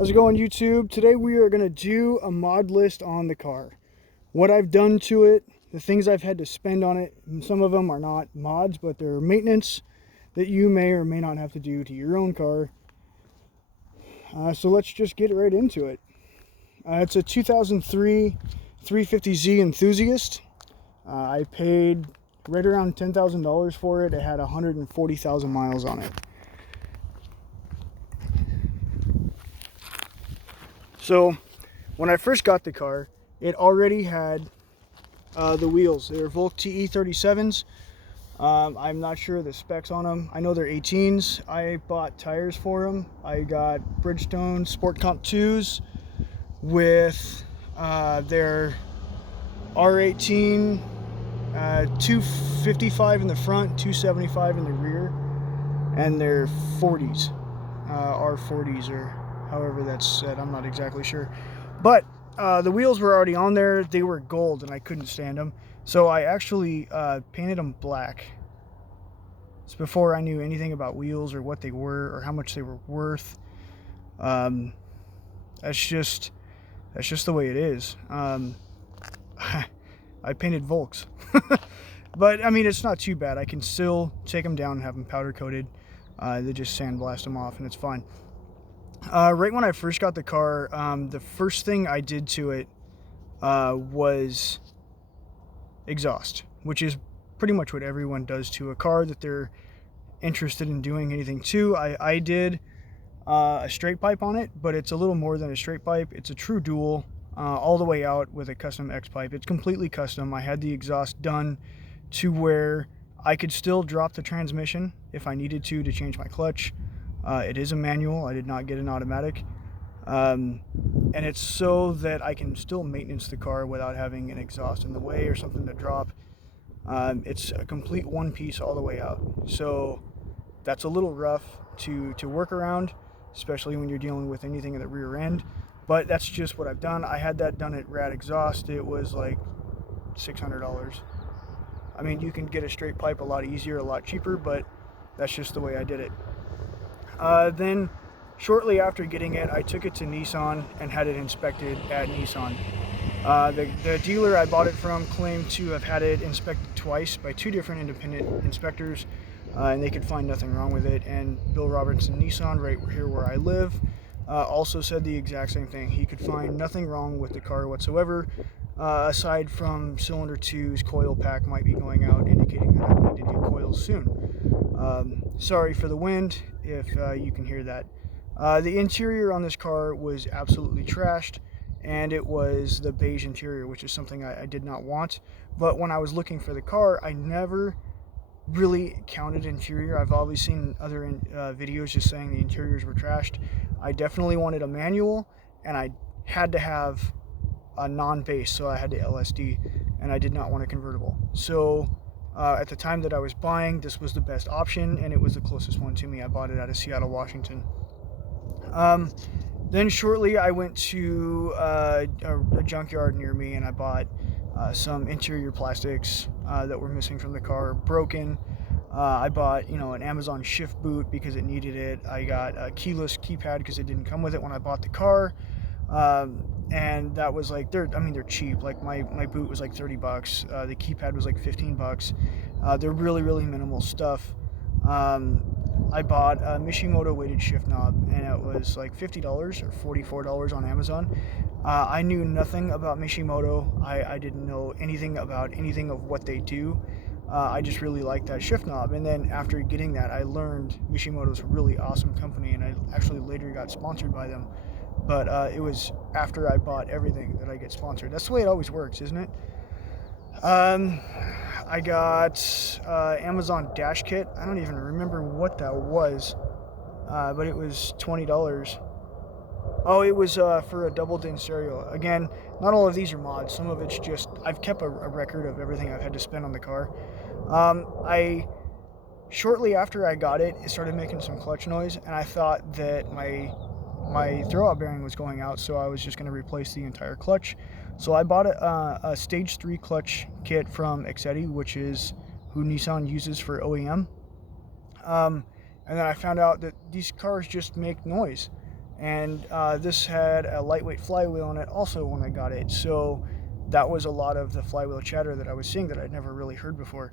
How's it going, YouTube? Today we are going to do a mod list on the car. What I've done to it, the things I've had to spend on it. Some of them are not mods, but they're maintenance that you may or may not have to do to your own car. So let's just get right into it. It's a 2003 350Z Enthusiast. I paid right around $10,000 for it. It had 140,000 miles on it. So when I first got the car, it already had the wheels. They were Volk TE37s. I'm not sure the specs on them. I know they're 18s. I bought tires for them. I got Bridgestone Sport Comp 2s with their R18, 255 in the front, 275 in the rear, and their 40s, R40s, or however that's said. I'm not exactly sure. But the wheels were already on there. They were gold and I couldn't stand them. So I actually painted them black. It's before I knew anything about wheels or what they were or how much they were worth. That's just the way it is. I painted Volks. But I mean, it's not too bad. I can still take them down and have them powder coated. They just sandblast them off and it's fine. Right when I first got the car, the first thing I did to it was exhaust, which is pretty much what everyone does to a car that they're interested in doing anything to. I did a straight pipe on it, but it's a little more than a straight pipe. It's a true dual all the way out with a custom X pipe. It's completely custom. I had the exhaust done to where I could still drop the transmission if I needed to change my clutch. It is a manual. I did not get an automatic. And it's so that I can still maintenance the car without having an exhaust in the way or something to drop. It's a complete one piece all the way out. So that's a little rough to work around, especially when you're dealing with anything in the rear end. But that's just what I've done. I had that done at Rad Exhaust. It was like $600. I mean, you can get a straight pipe a lot easier, a lot cheaper, but that's just the way I did it. Then shortly after getting it, I took it to Nissan and had it inspected at Nissan. The dealer I bought it from claimed to have had it inspected twice by two different independent inspectors, and they could find nothing wrong with it. And Bill Robertson Nissan, right here where I live, also said the exact same thing. He could find nothing wrong with the car whatsoever, aside from cylinder 2's coil pack might be going out, indicating that I need to do coils soon. Sorry for the wind if you can hear that. The interior on this car was absolutely trashed, and it was the beige interior, which is something I did not want. But when I was looking for the car, I never really counted interior. I've always seen other videos just saying the interiors were trashed. I definitely wanted a manual, and I had to have a non-base, so I had the LSD, and I did not want a convertible. So at the time that I was buying, this was the best option, and it was the closest one to me. I bought it out of Seattle, Washington. Then shortly I went to a junkyard near me, and I bought some interior plastics that were missing from the car, broken. I bought, an Amazon Shift boot because it needed it. I got a keyless keypad because it didn't come with it when I bought the car. And that was like, they're cheap. Like my boot was like $30. The keypad was like $15. They're really, really minimal stuff. I bought a Mishimoto weighted shift knob, and it was like $50 or $44 on Amazon. I knew nothing about Mishimoto. I didn't know anything about anything of what they do. I just really liked that shift knob. And then after getting that, I learned Mishimoto's a really awesome company, and I actually later got sponsored by them. But it was after I bought everything that I get sponsored. That's the way it always works, isn't it? I got Amazon Dash Kit. I don't even remember what that was, but it was $20. Oh, it was for a double din stereo. Again, not all of these are mods. Some of it's just, I've kept a record of everything I've had to spend on the car. Shortly after I got it, it started making some clutch noise, and I thought that my throwout bearing was going out, so I was just going to replace the entire clutch. So I bought a stage 3 clutch kit from Exedi, which is who Nissan uses for OEM. And then I found out that these cars just make noise. and this had a lightweight flywheel in it also when I got it. So that was a lot of the flywheel chatter that I was seeing that I'd never really heard before.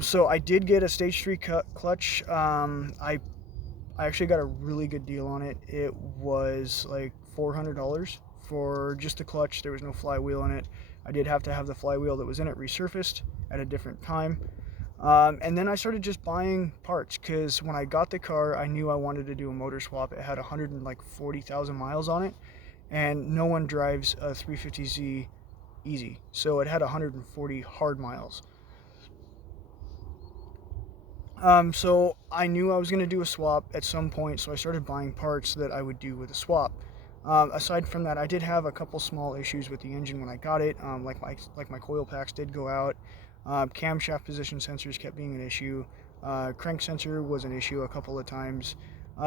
So I did get a stage 3 clutch. I actually got a really good deal on it. It was like $400 for just the clutch. There was no flywheel in it. I did have to have the flywheel that was in it resurfaced at a different time. And then I started just buying parts because when I got the car, I knew I wanted to do a motor swap. It had 140,000 miles on it, and no one drives a 350Z easy. So it had 140 hard miles. So I knew I was going to do a swap at some point, so I started buying parts that I would do with a swap. Aside from that, I did have a couple small issues with the engine when I got it, like my coil packs did go out. Camshaft position sensors kept being an issue. Crank sensor was an issue a couple of times.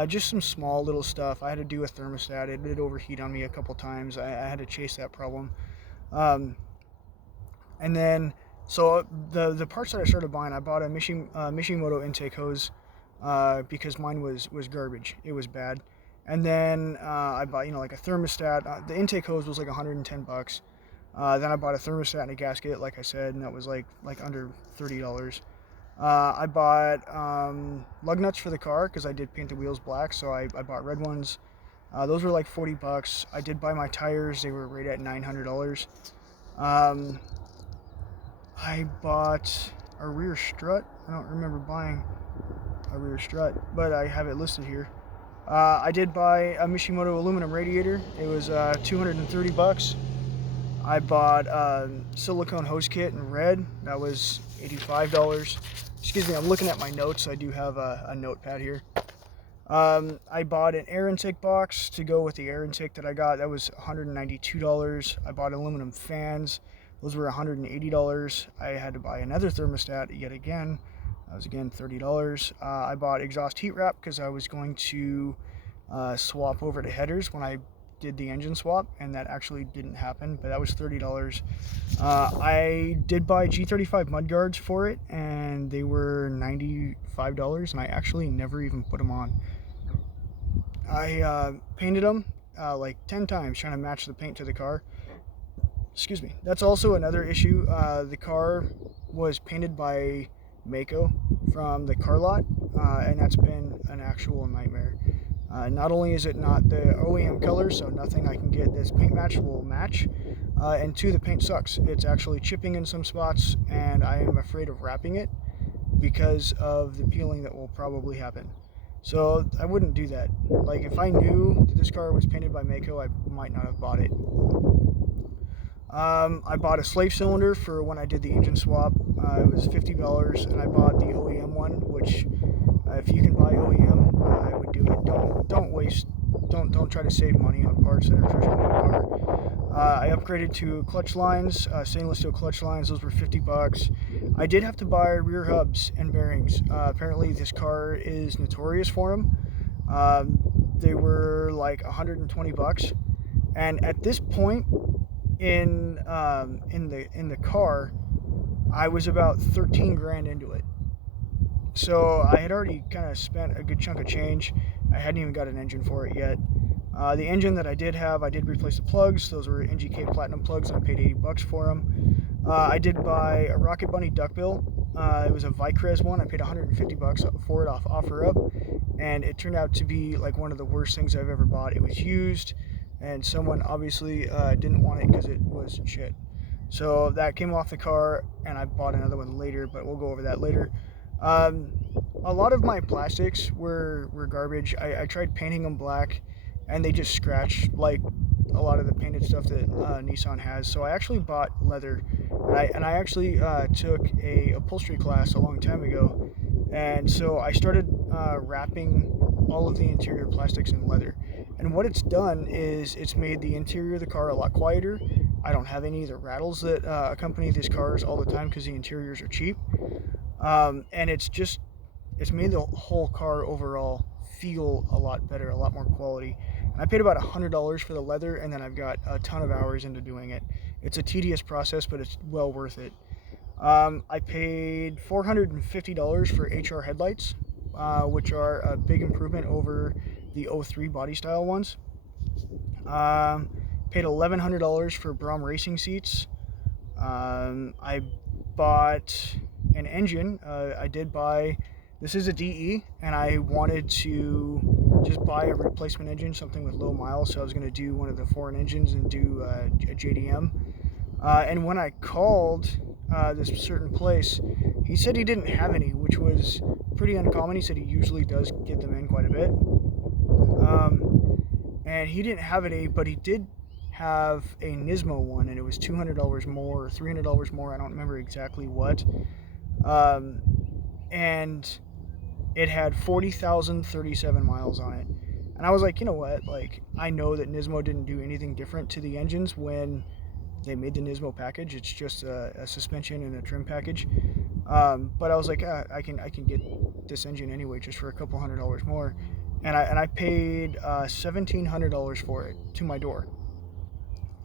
Just some small little stuff. I had to do a thermostat. It did overheat on me a couple times. I had to chase that problem. And then, so the parts that I started buying, I bought a Mishimoto intake hose because mine was garbage. It was bad. And then I bought, like a thermostat. The intake hose was like $110. Then I bought a thermostat and a gasket, like I said, and that was like under $30. I bought lug nuts for the car because I did paint the wheels black, so I bought red ones. Those were like $40. I did buy my tires; they were right at $900. I bought a rear strut. I don't remember buying a rear strut, but I have it listed here. I did buy a Mishimoto aluminum radiator. It was $230. I bought a silicone hose kit in red. That was $85. Excuse me, I'm looking at my notes. I do have a notepad here. I bought an air intake box to go with the air intake that I got. That was $192. I bought aluminum fans. Those were $180. I had to buy another thermostat yet again. That was again $30. I bought exhaust heat wrap because I was going to swap over to headers when I did the engine swap, and that actually didn't happen, but that was $30. I did buy G35 mudguards for it, and they were $95, and I actually never even put them on. I painted them like 10 times trying to match the paint to the car. Excuse me. That's also another issue. The car was painted by Mako from the car lot, and that's been an actual nightmare. Not only is it not the OEM color, so nothing I can get this paint match will match, and two, the paint sucks. It's actually chipping in some spots, and I am afraid of wrapping it because of the peeling that will probably happen. So I wouldn't do that. Like, if I knew that this car was painted by Mako, I might not have bought it. I bought a slave cylinder for when I did the engine swap. It was $50, and I bought the OEM one, which if you can buy OEM, I would do it. Don't try to save money on parts that are traditional to the car. I upgraded to clutch lines, stainless steel clutch lines. Those were $50. I did have to buy rear hubs and bearings. Apparently, this car is notorious for them. They were like $120, and at this point in the car, I was about 13 grand into it. So I had already kind of spent a good chunk of change. I hadn't even got an engine for it yet. The engine that I did have, I did replace the plugs. Those were NGK Platinum plugs, and I paid $80 for them. I did buy a Rocket Bunny duckbill. It was a Vicrez one. I paid $150 for it off OfferUp, and it turned out to be like one of the worst things I've ever bought. It was used, and someone obviously didn't want it because it was shit. So that came off the car, and I bought another one later, but we'll go over that later. A lot of my plastics were garbage. I tried painting them black, and they just scratch like a lot of the painted stuff that Nissan has. So I actually bought leather, and I actually took a upholstery class a long time ago, and so I started wrapping all of the interior plastics in leather. And what it's done is it's made the interior of the car a lot quieter. I don't have any of the rattles that accompany these cars all the time because the interiors are cheap. And it's made the whole car overall feel a lot better, a lot more quality. And I paid about $100 for the leather, and then I've got a ton of hours into doing it. It's a tedious process, but it's well worth it. I paid $450 for HR headlights, which are a big improvement over the '03 body style ones. Paid $1,100 for Brom racing seats. I bought an engine. I did buy. This is a DE, and I wanted to just buy a replacement engine, something with low miles. So I was going to do one of the foreign engines and do a JDM. And when I called this certain place, he said he didn't have any, which was pretty uncommon. He said he usually does get them in quite a bit. And he didn't have any, but he did have a Nismo one, and it was $200 more, or $300 more. I don't remember exactly what. And it had 40,037 miles on it. And I was like, you know what? Like, I know that Nismo didn't do anything different to the engines when they made the Nismo package. It's just a suspension and a trim package. But I was like, I can get this engine anyway, just for a couple $100 more. And I paid $1,700 for it to my door.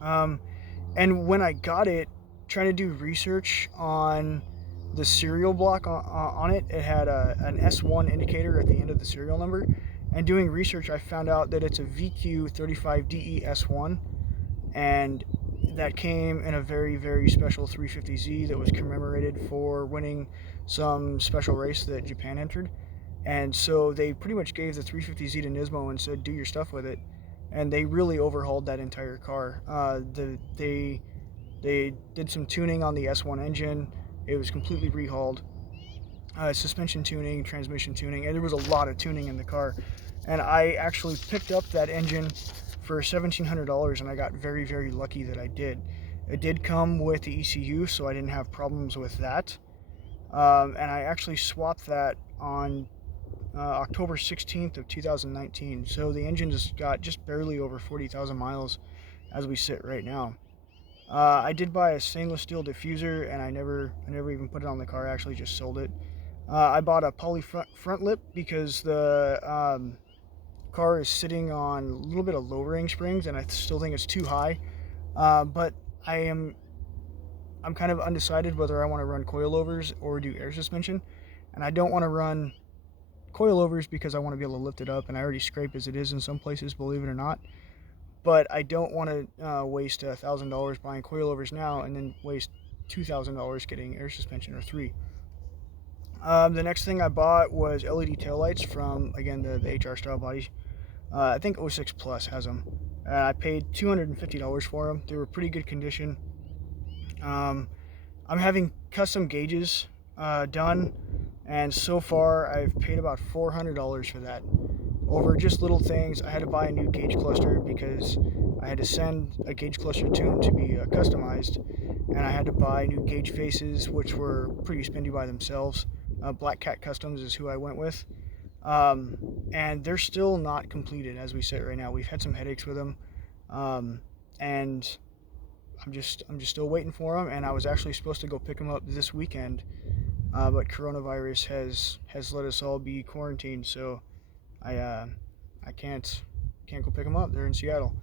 And when I got it, trying to do research on the serial block on it, it had an S1 indicator at the end of the serial number. And doing research, I found out that it's a VQ35DE S1, and that came in a very, very special 350Z that was commemorated for winning some special race that Japan entered. And so they pretty much gave the 350Z to Nismo and said, do your stuff with it. And they really overhauled that entire car. They did some tuning on the S1 engine. It was completely rehauled. Suspension tuning, transmission tuning, and there was a lot of tuning in the car. And I actually picked up that engine for $1,700, and I got very, very lucky that I did. It did come with the ECU, so I didn't have problems with that. And I actually swapped that on October 16th of 2019. So the engine has got just barely over 40,000 miles as we sit right now. I did buy a stainless steel diffuser, and I never even put it on the car. I actually just sold it. I bought a poly front lip because the car is sitting on a little bit of lowering springs, and I still think it's too high. But I'm kind of undecided whether I want to run coilovers or do air suspension, and I don't want to run coilovers because I want to be able to lift it up, and I already scrape as it is in some places, believe it or not. But I don't want to waste $1,000 buying coilovers now and then waste $2,000 getting air suspension, or $3,000. The next thing I bought was LED taillights from, again, the HR style body. I think 06 Plus has them. I paid $250 for them. They were pretty good condition. I'm having custom gauges done, and so far I've paid about $400 for that. Over just little things. I had to buy a new gauge cluster because I had to send a gauge cluster to them to be customized, and I had to buy new gauge faces, which were pretty spendy by themselves. Black Cat Customs is who I went with, and they're still not completed as we sit right now. We've had some headaches with them, and I'm just still waiting for them. And I was actually supposed to go pick them up this weekend, but coronavirus has let us all be quarantined, so I can't go pick them up. They're in Seattle.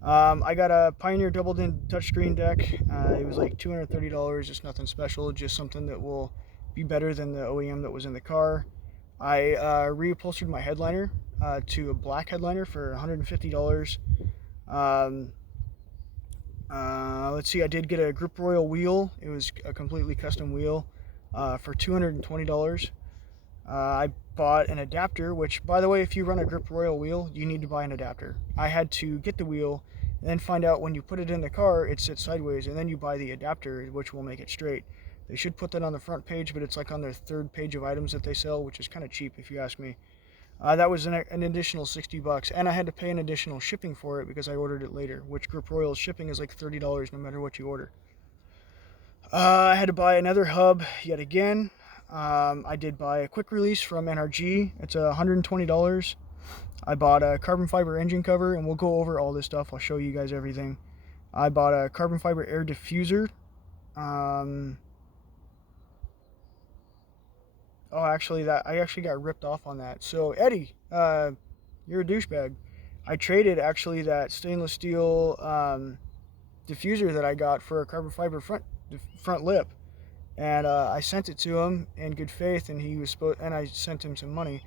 I got a Pioneer double din touchscreen deck. It was like $230. It's nothing special, just something that will be better than the OEM that was in the car. I reupholstered my headliner to a black headliner for $150. Let's see, I did get a Grip Royal wheel. It was a completely custom wheel for $220. I bought an adapter, which, by the way, if you run a Grip Royal wheel, you need to buy an adapter. I had to get the wheel and then find out when you put it in the car, it sits sideways, and then you buy the adapter, which will make it straight. They should put that on the front page, but it's like on their third page of items that they sell, which is kind of cheap if you ask me. That was an additional $60, and I had to pay an additional shipping for it because I ordered it later, which Grip Royal shipping is like $30 no matter what you order. I had to buy another hub yet again. I did buy a quick release from NRG. It's $120. I bought a carbon fiber engine cover, and we'll go over all this stuff. I'll show you guys everything. I bought a carbon fiber air diffuser. Oh, actually, I actually got ripped off on that. So, Eddie, you're a douchebag. I traded, actually, that stainless steel diffuser that I got for a carbon fiber front lip. And I sent it to him in good faith, and and I sent him some money.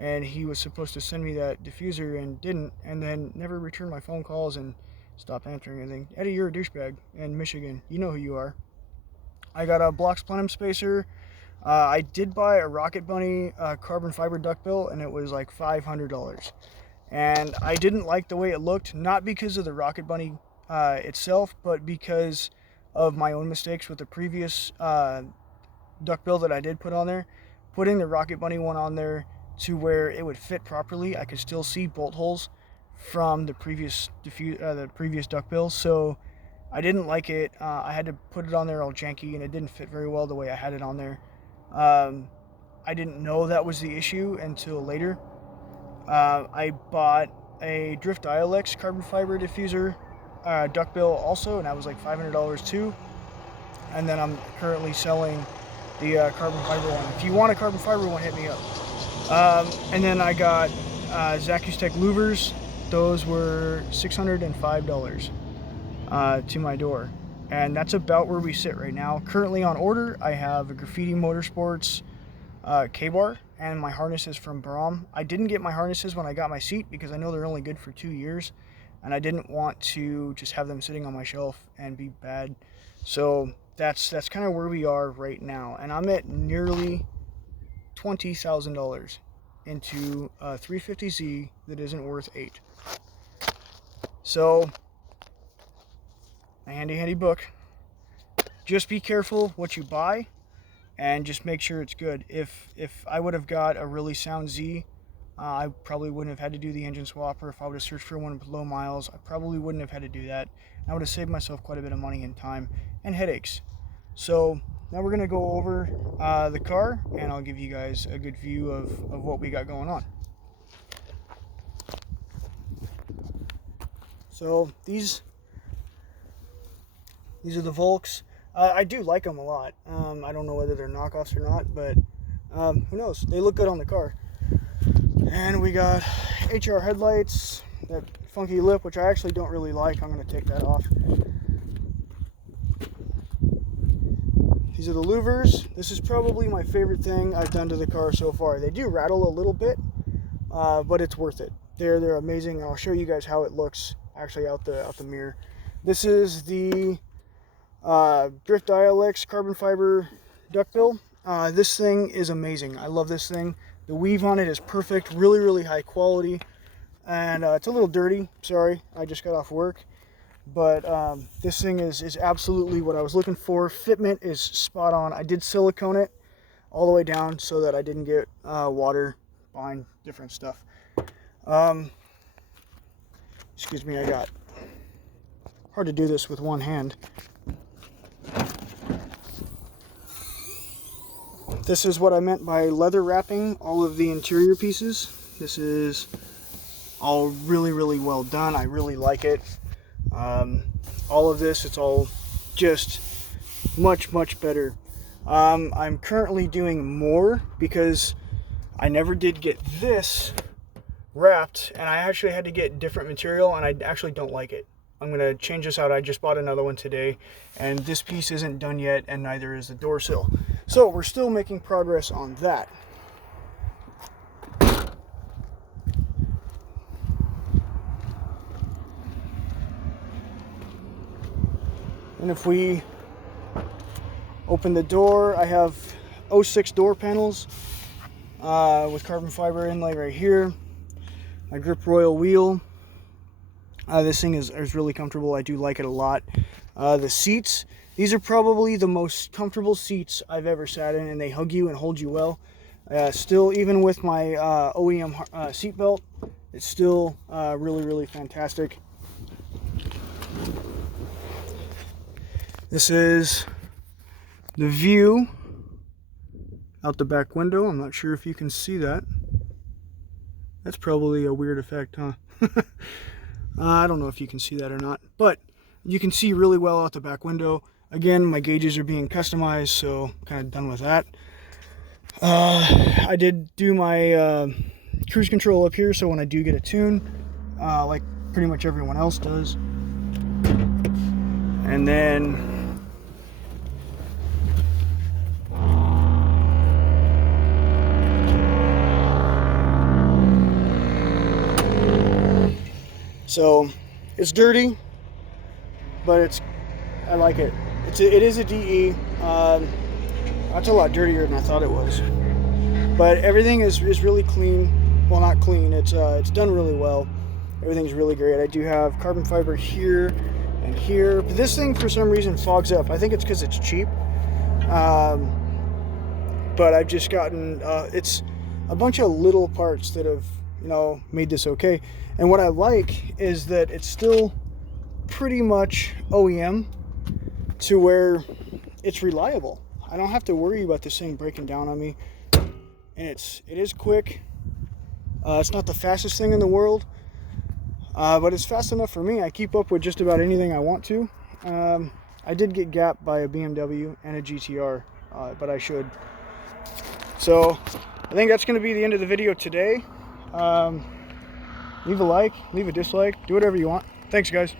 and he was supposed to send me that diffuser and didn't, and then never returned my phone calls and stopped answering anything. Eddie, you're a douchebag in Michigan. You know who you are. I got a Blox Plenum spacer. I did buy a Rocket Bunny carbon fiber duckbill, and it was like $500. And I didn't like the way it looked, not because of the Rocket Bunny itself, but because of my own mistakes with the previous duckbill that I did put on there. Putting the Rocket Bunny one on there to where it would fit properly, I could still see bolt holes from the previous duckbill, so I didn't like it. I had to put it on there all janky, and it didn't fit very well the way I had it on there. I didn't know that was the issue until later. I bought a Drift Dialex carbon fiber diffuser duckbill also, and that was like $500 too. And then I'm currently selling the carbon fiber one. If you want a carbon fiber one, hit me up. And then I got Zacustech louvers. Those were $605 to my door. And that's about where we sit right now. Currently on order, I have a Graffiti Motorsports K-bar, and my harness is from Brom. I didn't get my harnesses when I got my seat because I know they're only good for 2 years, and I didn't want to just have them sitting on my shelf and be bad. So that's kind of where we are right now, and I'm at nearly $20,000 into a 350Z that isn't worth $8. So a handy book. Just be careful what you buy, and just make sure it's good. If I would have got a really sound Z, I probably wouldn't have had to do the engine swap, or if I would have searched for one with low miles, I probably wouldn't have had to do that. I would have saved myself quite a bit of money and time and headaches. So now we're gonna go over the car, and I'll give you guys a good view of what we got going on. So these are the Volks. I do like them a lot. I don't know whether they're knockoffs or not, but who knows? They look good on the car. And we got HR headlights, that funky lip, which I actually don't really like. I'm going to take that off. These are the louvers. This is probably my favorite thing I've done to the car so far. They do rattle a little bit, but it's worth it. They're amazing, and I'll show you guys how it looks actually out the mirror. This is the Drift Dialex carbon fiber duckbill. This thing is amazing. I love this thing. The weave on it is perfect, really high quality, and it's a little dirty. Sorry, I just got off work, but this thing is absolutely what I was looking for. Fitment is spot on. I did silicone it all the way down so that I didn't get water behind different stuff. Excuse me, I got hard to do this with one hand. This is what I meant by leather wrapping all of the interior pieces. This is all really well done. I really like it. All of this, it's all just much better. I'm currently doing more because I never did get this wrapped, and I actually had to get different material, and I actually don't like it. I'm going to change this out. I just bought another one today, and this piece isn't done yet, and neither is the door sill. So we're still making progress on that. And if we open the door, I have 06 door panels with carbon fiber inlay right here. My Grip Royal wheel. This thing is really comfortable. I do like it a lot. The seats, these are probably the most comfortable seats I've ever sat in, and they hug you and hold you well. Still, even with my OEM seat belt, it's still really fantastic. This is the view out the back window. I'm not sure if you can see that. That's probably a weird effect, huh? I don't know if you can see that or not, but you can see really well out the back window. Again, my gauges are being customized, so kind of done with that. I did do my cruise control up here, so when I do get a tune, like pretty much everyone else does. And then So it's dirty, but I like it. It is a DE. That's a lot dirtier than I thought it was. But everything is really clean. Well, not clean. It's done really well. Everything's really great. I do have carbon fiber here and here. But this thing, for some reason, fogs up. I think it's because it's cheap. But I've just gotten, it's a bunch of little parts that have, made this okay. And what I like is that it's still pretty much OEM to where it's reliable. I don't have to worry about this thing breaking down on me. And it is quick. It's not the fastest thing in the world, but it's fast enough for me. I keep up with just about anything I want to. I did get gapped by a BMW and a GTR, but I should. So I think that's going to be the end of the video today. Leave a like, leave a dislike, do whatever you want. Thanks, guys.